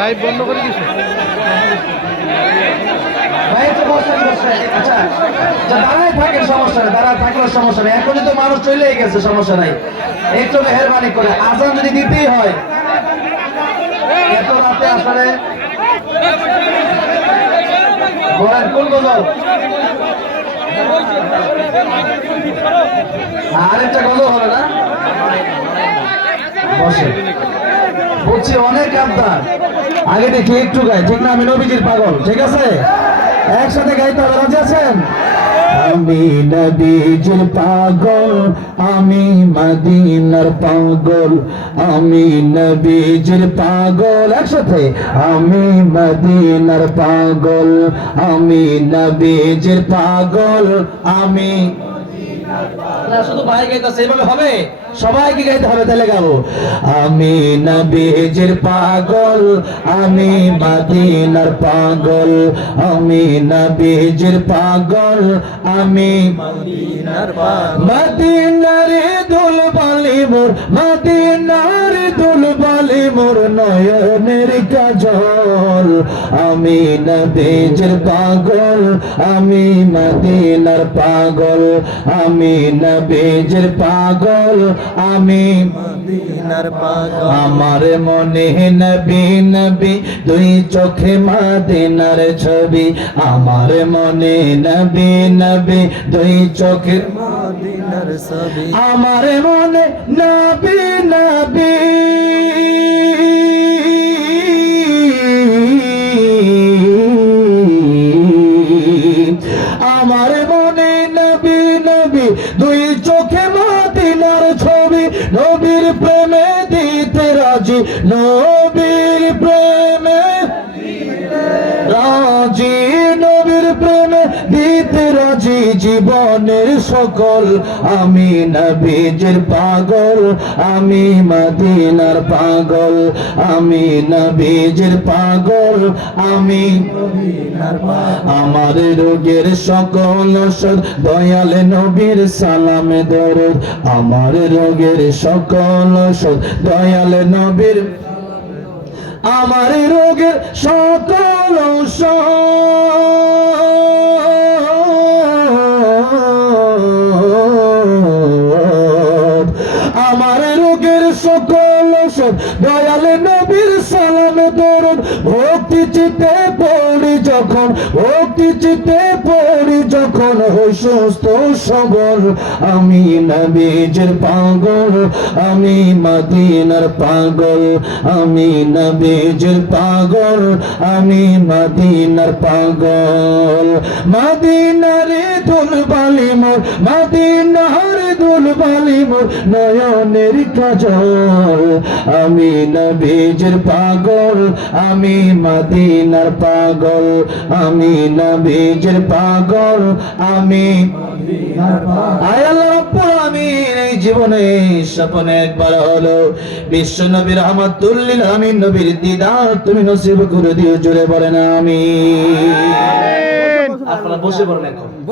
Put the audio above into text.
Live বন্ধ করে বসেন আচ্ছা দাঁড়ায় সমস্যা সমস্যা নেই। এখনই তো মানুষ গেছে, সমস্যা একটু করে। আজান যদি হয়, এত রাতে কোন আরেকটা হবে না? বলছি, অনেক আবদার। আগে দেখি, একটু গাই ঠিক না, আমি নবীজির পাগল। ঠিক আছে? একসাথে গাইতে হবে, রাজি আছেন? আমি নবীজির পাগল, আমি মদিনার পাগল, আমি নবীজির পাগল। একসাথে, আমি মদিনার পাগল, আমি নবীজির পাগল, আমি না শুধু ভাই গাইতেছে এভাবে হবে? সবাইকে গাইতে হবে তাহলে গাবো। আমি নবীজির পাগল আমি মদিনার পাগল আমি নবীজির পাগল আমি মদিনার পাগল। মদিনার দুল বালি মোর মদিনার দুল বালি মোর নয়নের কাজল। আমি নবীজির পাগল, আমি মদিনার পাগল। আমি নবীজির পাগল, আমি মদিনার পাগল। আমার মনে নবী নবী, দুই চোখে মদিনার ছবি। আমার মনে নবী নবী, দুই চোখে মদিনার ছবি। আমার মনে নবী নবী রাজি নবীর প্রেমে রাজি রাজি জীবনের সকল। আমি নবীজের পাগল, আমি মদিনার পাগল, আমি নবীজের পাগল, আমি আমার রোগের সকল ওষুধ দয়াল নবীর সালামে দরদ। আমার রোগের সকল ওষুধ দয়াল নবীর আমার রোগের সকল ঔষধ। রোগের সকল দয়াল নবীর সালামে দরদ। ভক্তি চিতে পড়ি যখন, ভক্তি চিতে পড়ি যখন হই সুস্থ সবল। আমি নবীজের পাগল, আমি মদিনার পাগল, আমি নবীজের পাগল, আমি মদিনার পাগল। মদিনারে দুল বালি মোর, মদিনার দুল বালি মোর নয়নের কাজল আমি নবীজের পাগল, আমি মদিনার পাগল। আমি নবীজের পাগল, আমি জীবনে স্বপ্নে একবার হলো। বিশ্ব নবীর রহমাতুল্লিল আমিন, নবীর দিদার তুমি নসিব করে দিও, জোরে বলেন আমি আপনারা বসে পড়েন